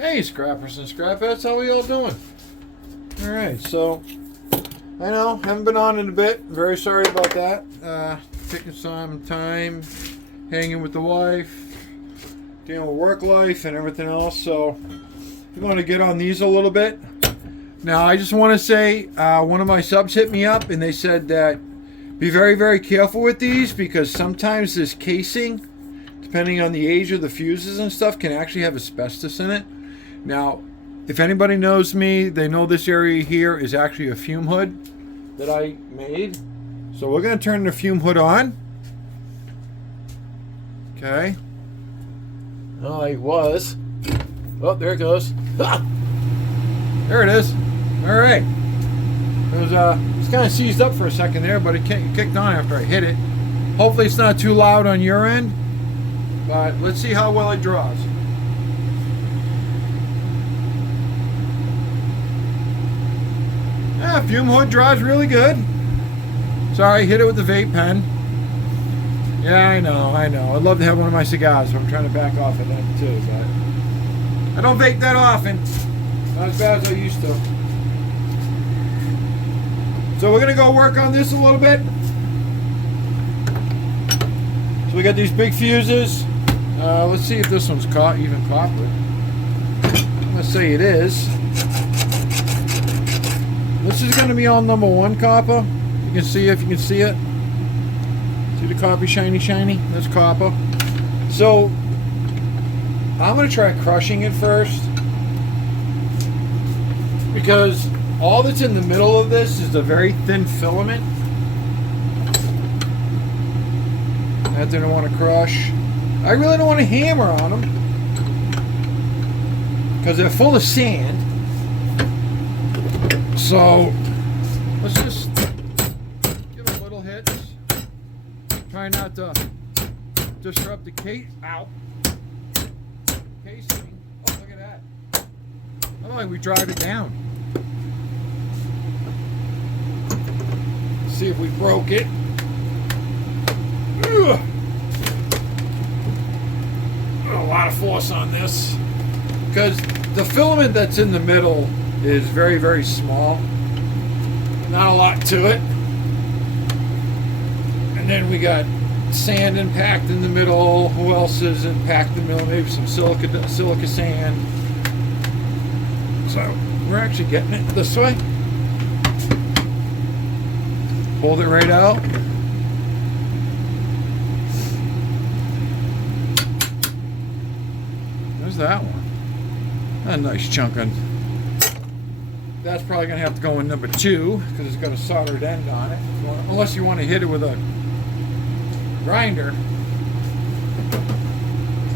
Hey, scrappers and scrapheads, how are you all doing? Alright, so, I know, haven't been on in a bit. Very sorry about that. Taking some time, hanging with the wife, dealing with work life and everything else, so I'm going to get on these a little bit. Now, I just want to say, one of my subs hit me up and they said that be very, very careful with these because sometimes this casing, depending on the age of the fuses and stuff, can actually have asbestos in it. Now, if anybody knows me, they know this area here is actually a fume hood that I made. So we're going to turn the fume hood on. Okay. Oh, it was. Oh, there it goes. Ah! There it is. All right. It was kind of seized up for a second there, but it kicked on after I hit it. Hopefully it's not too loud on your end, but let's see how well it draws. Yeah, fume hood draws really good. Sorry, hit it with the vape pen. Yeah, I know. I'd love to have one of my cigars, but I'm trying to back off of that too, but I don't vape that often. Not as bad as I used to. So we're going to go work on this a little bit. So we got these big fuses. Let's see if this one's even copper. I'm going to say it is. This is going to be all number 1 copper. You can see if you can see it. See the copper shiny? That's copper. So I'm going to try crushing it first. Because all that's in the middle of this is a very thin filament. That didn't want to crush. I really don't want to hammer on them. Because they're full of sand. So, let's just give them little hits. Try not to disrupt the casing. Ow. Casing. Oh, look at that. I don't think we drive it down. See if we broke it. Ugh. A lot of force on this. Because the filament that's in the middle is very, very small. Not a lot to it. And then we got sand impact in the middle. Who else is impact in the middle? Maybe some silica sand. So we're actually getting it this way. Hold it right out. There's that one. A nice chunk on. That's probably going to have to go in number 2 because it's got a soldered end on it. Unless you want to hit it with a grinder.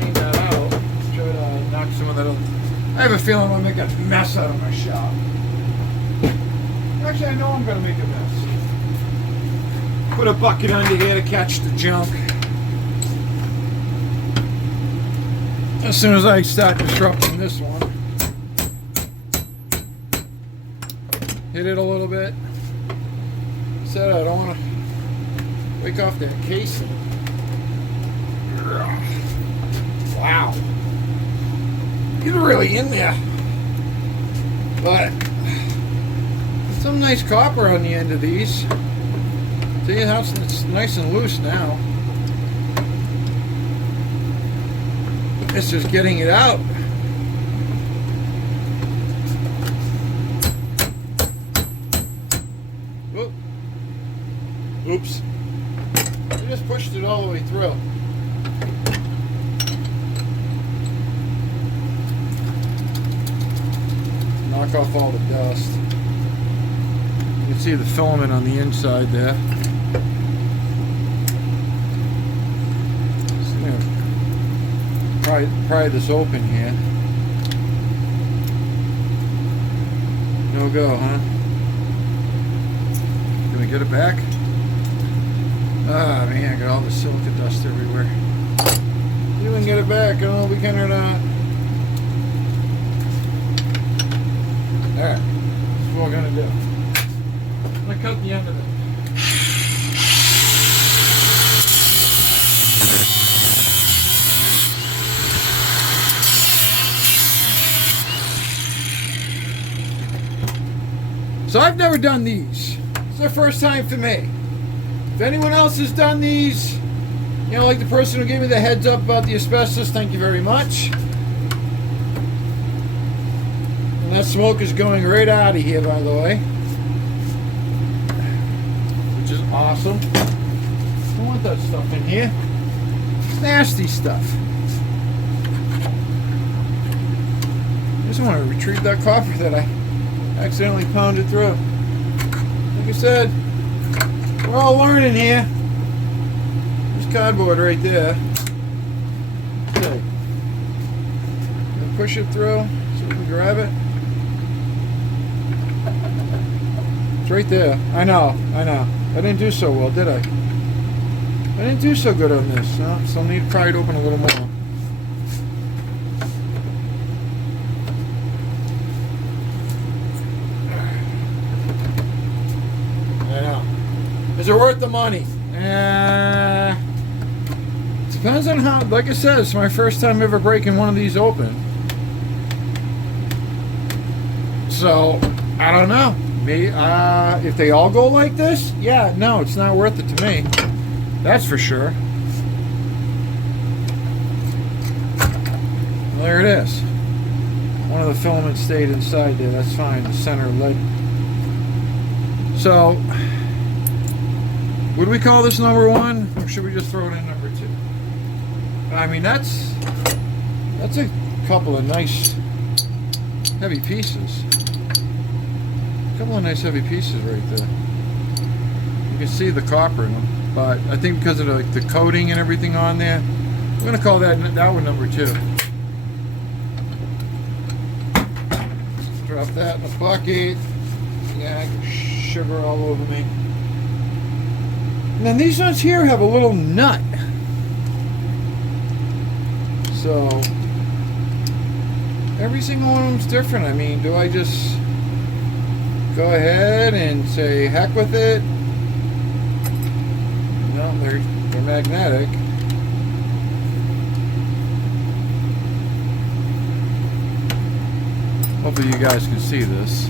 Clean that out. Try to knock some of that out. I have a feeling I'm going to make a mess out of my shop. Actually, I know I'm going to make a mess. Put a bucket under here to catch the junk. As soon as I start disrupting this one. Hit it a little bit. Said I don't want to wake off that casing. Wow. He's really in there. But some nice copper on the end of these. See how it's nice and loose now. It's just getting it out. Oops. I just pushed it all the way through. Knock off all the dust. You can see the filament on the inside there. So, pry this open here. No go, huh? Can we get it back? Ah, man, I got all the silica dust everywhere. You can get it back. I don't know if we can or not. Alright, that's what we're going to do. I'm going to cut the end of it. So I've never done these. It's the first time for me. If anyone else has done these, you know, like the person who gave me the heads up about the asbestos, thank you very much. And that smoke is going right out of here, by the way. Which is awesome. I don't want that stuff in here. It's nasty stuff. I just want to retrieve that copper that I accidentally pounded through. Like I said, we're all learning here. There's cardboard right there. Okay. Push it through so we can grab it. It's right there. I know. I didn't do so well, did I? I didn't do so good on this. No, still need to pry it open a little more. I know. Is it worth the money? Depends on how, like I said, it's my first time ever breaking one of these open. So, I don't know. Maybe, if they all go like this, yeah, no, it's not worth it to me. That's for sure. Well, there it is. One of the filaments stayed inside there. That's fine. The center lid. So, would we call this number 1, or should we just throw it in number 2? I mean, that's a couple of nice heavy pieces. A couple of nice heavy pieces right there. You can see the copper in them, but I think because of the coating and everything on there, I'm gonna call that one number 2. Drop that in a bucket. Yeah, sugar all over me. And then these ones here have a little nut. So every single one of them's different. I mean, do I just go ahead and say heck with it? No, they're magnetic. Hopefully you guys can see this.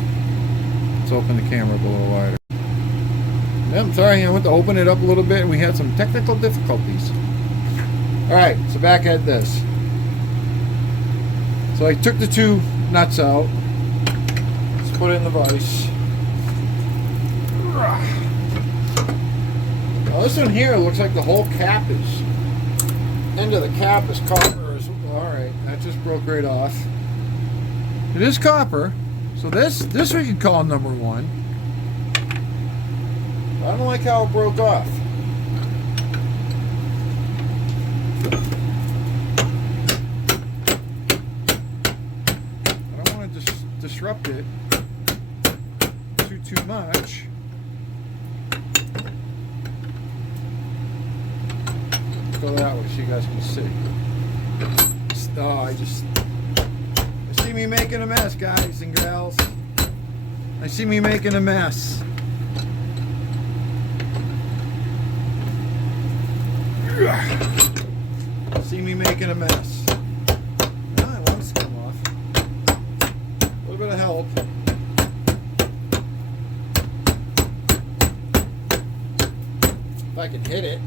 Let's open the camera up a little wider. I'm sorry, I went to open it up a little bit and we had some technical difficulties. Alright, so back at this. So I took the 2 nuts out. Let's put it in the vise. Now this one here looks like the whole cap is, end of the cap is copper. Alright, that just broke right off. It is copper. So this we can call number 1. I don't like how it broke off. I don't want to disrupt it too much. Let's go that way so you guys can see. Oh, I see me making a mess, guys and gals. I see me making a mess. See me making a mess. Oh, it wants to come off. A little bit of help. If I can hit it.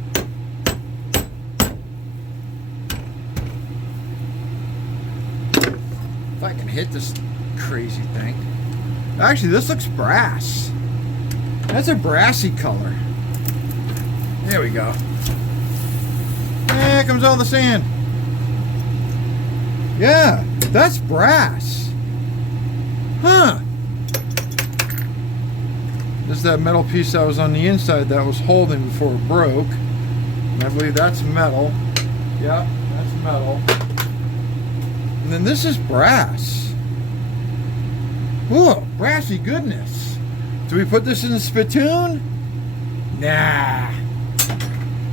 If I can hit this crazy thing. Actually, this looks brass. That's a brassy color. There we go. There comes all the sand. Yeah, that's brass. Huh. This is that metal piece that was on the inside that was holding before it broke. And I believe that's metal. Yeah, that's metal. And then this is brass. Ooh, brassy goodness. Do we put this in the spittoon? Nah.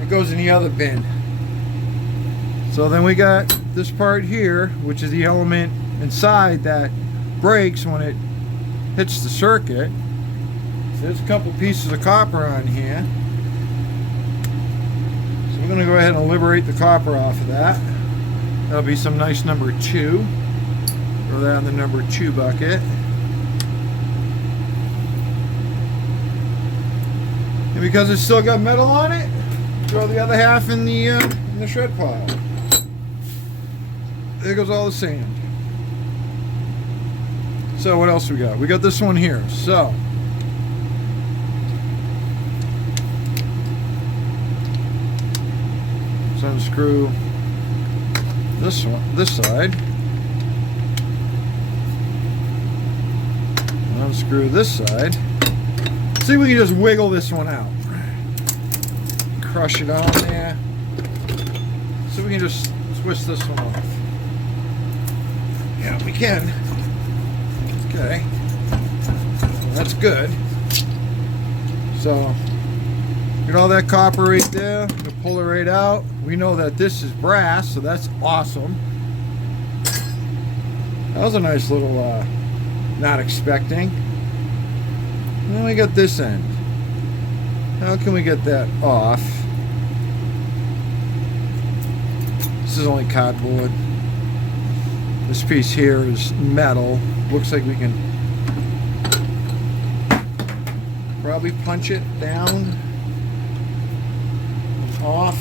It goes in the other bin. So then we got this part here, which is the element inside that breaks when it hits the circuit. There's a couple pieces of copper on here. So we're going to go ahead and liberate the copper off of that. That'll be some nice number 2. Throw that in the number 2 bucket. And because it's still got metal on it, throw the other half in the shred pile. There goes all the sand. So what else we got? We got this one here. So let's unscrew this one, this side. Unscrew this side. See if we can just wiggle this one out. Crush it on there. So we can just twist this one off. Yeah, we can. Okay. Well, that's good. So, get all that copper right there. We'll pull it right out. We know that this is brass, so that's awesome. That was a nice little, not expecting. And then we got this end. How can we get that off? This is only cardboard. This piece here is metal. Looks like we can probably punch it down and off.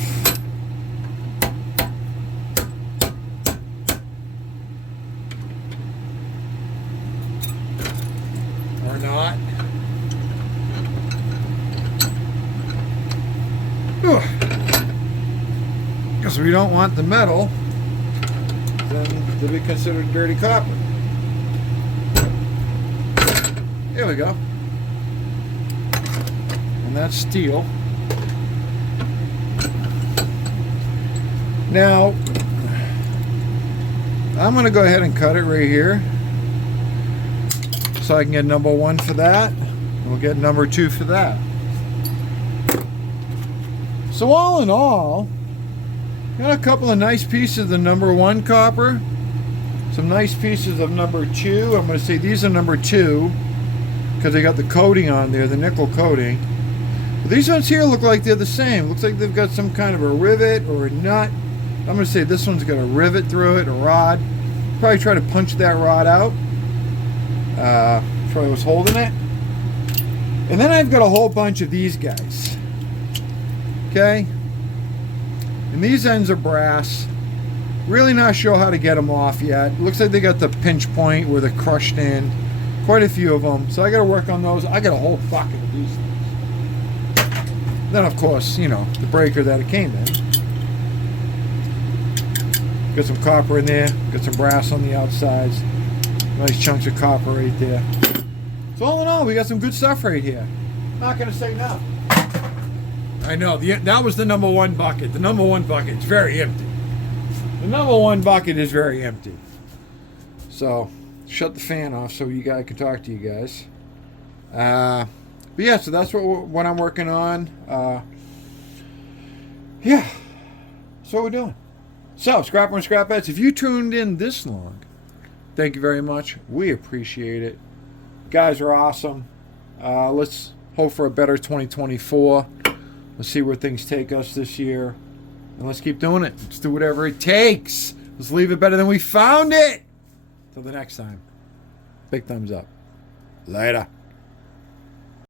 Or not. Because we don't want the metal then to be considered dirty copper. There we go. And that's steel. Now, I'm going to go ahead and cut it right here so I can get number 1 for that. And we'll get number 2 for that. So all in all, got a couple of nice pieces of the number 1 copper. Some nice pieces of number 2. I'm going to say these are number 2 because they got the coating on there, the nickel coating. But these ones here look like they're the same. Looks like they've got some kind of a rivet or a nut. I'm going to say this one's got a rivet through it, a rod. Probably try to punch that rod out. Troy was holding it. And then I've got a whole bunch of these guys. Okay? And these ends are brass. Really not sure how to get them off yet. Looks like they got the pinch point where they're crushed in. Quite a few of them. So I got to work on those. I got a whole bucket of these things. Then, of course, you know, the breaker that it came in. Got some copper in there. Got some brass on the outsides. Nice chunks of copper right there. So all in all, we got some good stuff right here. Not going to say no. I know, that was the number 1 bucket. The number 1 bucket is very empty. The number 1 bucket is very empty. So, shut the fan off so you guys can talk to you guys. But yeah, so that's what I'm working on. Yeah, that's what we're doing. So, Scrapper and Scrapettes, if you tuned in this long, thank you very much. We appreciate it. You guys are awesome. Let's hope for a better 2024. Let's see where things take us this year. And let's keep doing it. Let's do whatever it takes. Let's leave it better than we found it. Till the next time. Big thumbs up. Later.